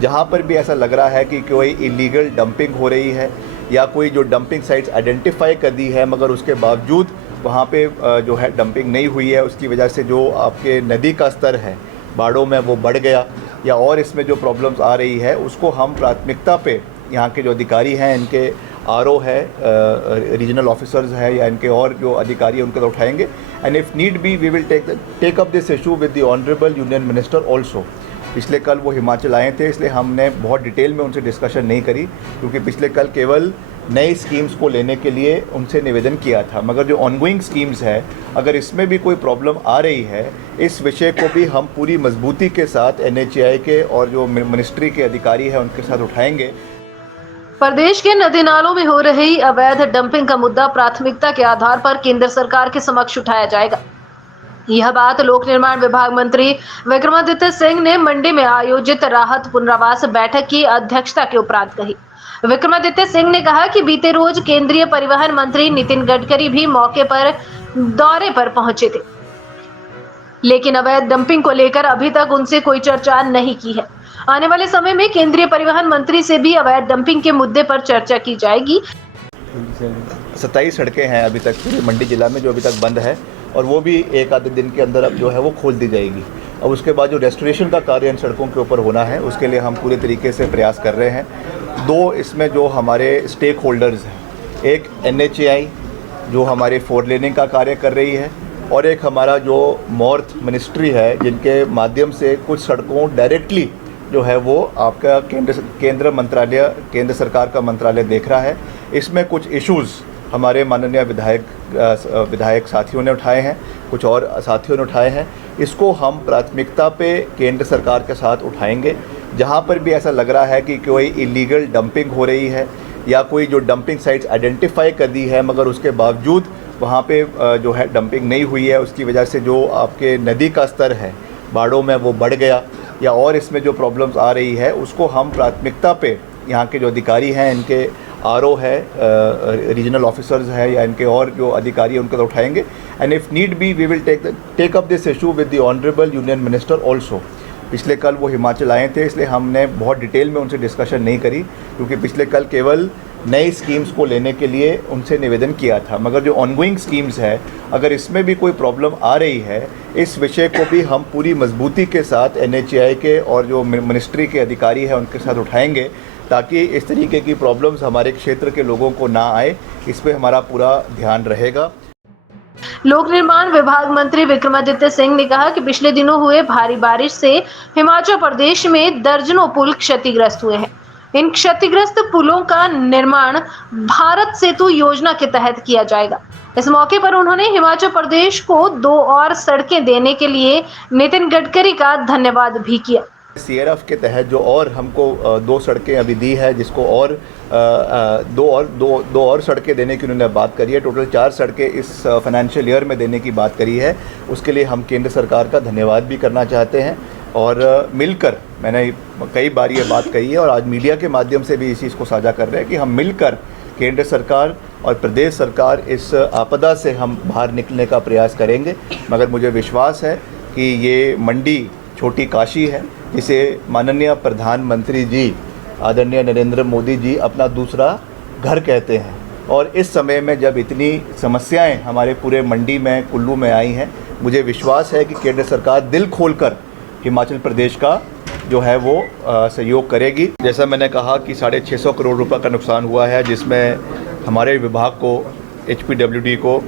जहाँ पर भी ऐसा लग रहा है कि कोई इलीगल डंपिंग हो रही है या कोई जो डंपिंग साइट्स आइडेंटिफाई कर दी है मगर उसके बावजूद वहाँ पे जो है डंपिंग नहीं हुई है, उसकी वजह से जो आपके नदी का स्तर है बाड़ों में वो बढ़ गया या और इसमें जो प्रॉब्लम्स आ रही है उसको हम प्राथमिकता पे यहाँ के जो अधिकारी हैं, इनके आरओ है, रीजनल ऑफिसर्स है या इनके और जो अधिकारी हैं उनके उठाएंगे। And if need be we will take up this issue with the honourable union minister also. पिछले कल वो हिमाचल आए थे, इसलिए हमने बहुत डिटेल में उनसे डिस्कशन नहीं करी, क्योंकि पिछले कल केवल नई स्कीम्स को लेने के लिए उनसे निवेदन किया था। मगर जो ऑनगोइंग स्कीम्स है, अगर इसमें भी कोई प्रॉब्लम आ रही है, इस विषय को भी हम पूरी मजबूती के साथ NHAI के और जो मिनिस्ट्री के अधिकारी हैं उनके साथ उठाएंगे। प्रदेश के नदी नालों में हो रही अवैध डंपिंग का मुद्दा प्राथमिकता के आधार पर केंद्र सरकार के समक्ष उठाया जाएगा। यह बात लोक निर्माण विभाग मंत्री विक्रमादित्य सिंह ने मंडी में आयोजित राहत पुनर्वास बैठक की अध्यक्षता के उपरांत कही। विक्रमादित्य सिंह ने कहा कि बीते रोज केंद्रीय परिवहन मंत्री नितिन गडकरी भी मौके पर दौरे पर पहुंचे थे, लेकिन अवैध डंपिंग को लेकर अभी तक उनसे कोई चर्चा नहीं की है। आने वाले समय में केंद्रीय परिवहन मंत्री से भी अवैध डंपिंग के मुद्दे पर चर्चा की जाएगी। 27 सड़कें हैं अभी तक पूरे मंडी जिला में जो अभी तक बंद है, और वो भी एक आधे दिन के अंदर अब जो है वो खोल दी जाएगी। अब उसके बाद जो रेस्टोरेशन का कार्य इन सड़कों के ऊपर होना है, उसके लिए हम पूरे तरीके से प्रयास कर रहे हैं। दो इसमें जो हमारे स्टेक होल्डर्स हैं, एक NHAI जो हमारे 4 लेनिंग का कार्य कर रही है, और एक हमारा जो मॉर्थ मिनिस्ट्री है, जिनके माध्यम से कुछ सड़कों डायरेक्टली जो है वो आपका केंद्र सरकार का मंत्रालय देख रहा है। इसमें कुछ इश्यूज़ हमारे माननीय विधायक साथियों ने उठाए हैं, कुछ और साथियों ने उठाए हैं। इसको हम प्राथमिकता पे केंद्र सरकार के साथ उठाएंगे। जहाँ पर भी ऐसा लग रहा है कि कोई इलीगल डंपिंग हो रही है या कोई जो डंपिंग साइट्स आइडेंटिफाई कर दी है मगर उसके बावजूद वहाँ पे जो है डंपिंग नहीं हुई है, उसकी वजह से जो आपके नदी का स्तर है बाड़ों में वो बढ़ गया या और इसमें जो प्रॉब्लम्स आ रही है, उसको हम प्राथमिकता पे यहाँ के जो अधिकारी हैं, इनके आरओ है, रीजनल ऑफिसर्स है या इनके और जो अधिकारी हैं उनके उठाएंगे। And if need be we will take up this issue with the honourable union minister also. पिछले कल वो हिमाचल आए थे, इसलिए हमने बहुत डिटेल में उनसे डिस्कशन नहीं करी, क्योंकि पिछले कल केवल नई स्कीम्स को लेने के लिए उनसे निवेदन किया था। मगर जो ऑनगोइंग स्कीम्स है, अगर इसमें भी कोई प्रॉब्लम आ रही है, इस विषय को भी हम पूरी मजबूती के साथ NHAI के और जो मिनिस्ट्री के अधिकारी हैं उनके साथ उठाएंगे, ताकि इस तरीके की प्रॉब्लम्स हमारे क्षेत्र के लोगों को ना आए। इस पे हमारा पूरा ध्यान रहेगा। लोक निर्माण विभाग मंत्री विक्रमादित्य सिंह ने कहा कि पिछले दिनों हुए भारी बारिश से हिमाचल प्रदेश में दर्जनों पुल क्षतिग्रस्त हुए हैं। इन क्षतिग्रस्त पुलों का निर्माण भारत सेतु योजना के तहत किया जाएगा। इस मौके पर उन्होंने हिमाचल प्रदेश को 2 और सड़कें देने के लिए नितिन गडकरी का धन्यवाद भी किया। CRF के तहत जो और हमको 2 सड़कें अभी दी है, जिसको और दो और सड़कें देने की उन्होंने बात करी है। टोटल 4 सड़कें इस फाइनेंशियल ईयर में देने की बात करी है। उसके लिए हम केंद्र सरकार का धन्यवाद भी करना चाहते हैं, और मिलकर, मैंने कई बार ये बात कही है और आज मीडिया के माध्यम से भी इस चीज़ को साझा कर रहे हैं कि हम मिलकर केंद्र सरकार और प्रदेश सरकार इस आपदा से हम बाहर निकलने का प्रयास करेंगे। मगर मुझे विश्वास है कि ये मंडी छोटी काशी है, जिसे माननीय प्रधानमंत्री जी आदरणीय नरेंद्र मोदी जी अपना दूसरा घर कहते हैं। और इस समय में जब इतनी समस्याएं हमारे पूरे मंडी में, कुल्लू में आई हैं, मुझे विश्वास है कि केंद्र सरकार दिल खोलकर हिमाचल प्रदेश का जो है वो सहयोग करेगी। जैसा मैंने कहा कि 650 करोड़ रुपए का नुकसान हुआ है, जिसमें हमारे विभाग को, HPWD को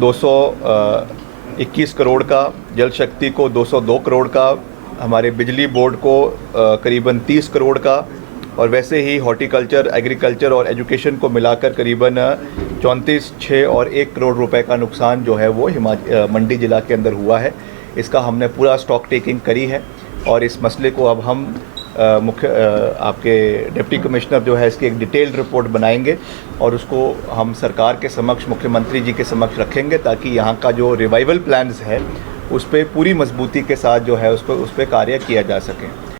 221 करोड़ का, जल शक्ति को 202 करोड़ का, हमारे बिजली बोर्ड को करीबन 30 करोड़ का, और वैसे ही हॉर्टिकल्चर, एग्रीकल्चर और एजुकेशन को मिलाकर करीबन 34, 6 और 1 करोड़ रुपए का नुकसान जो है वो मंडी ज़िला के अंदर हुआ है। इसका हमने पूरा स्टॉक टेकिंग करी है, और इस मसले को अब हम आपके डिप्टी कमिश्नर जो है इसकी एक डिटेल्ड रिपोर्ट बनाएंगे और उसको हम सरकार के समक्ष, मुख्यमंत्री जी के समक्ष रखेंगे, ताकि यहाँ का जो रिवाइवल प्लान्स है उस पर पूरी मजबूती के साथ जो है उस पर कार्य किया जा सके।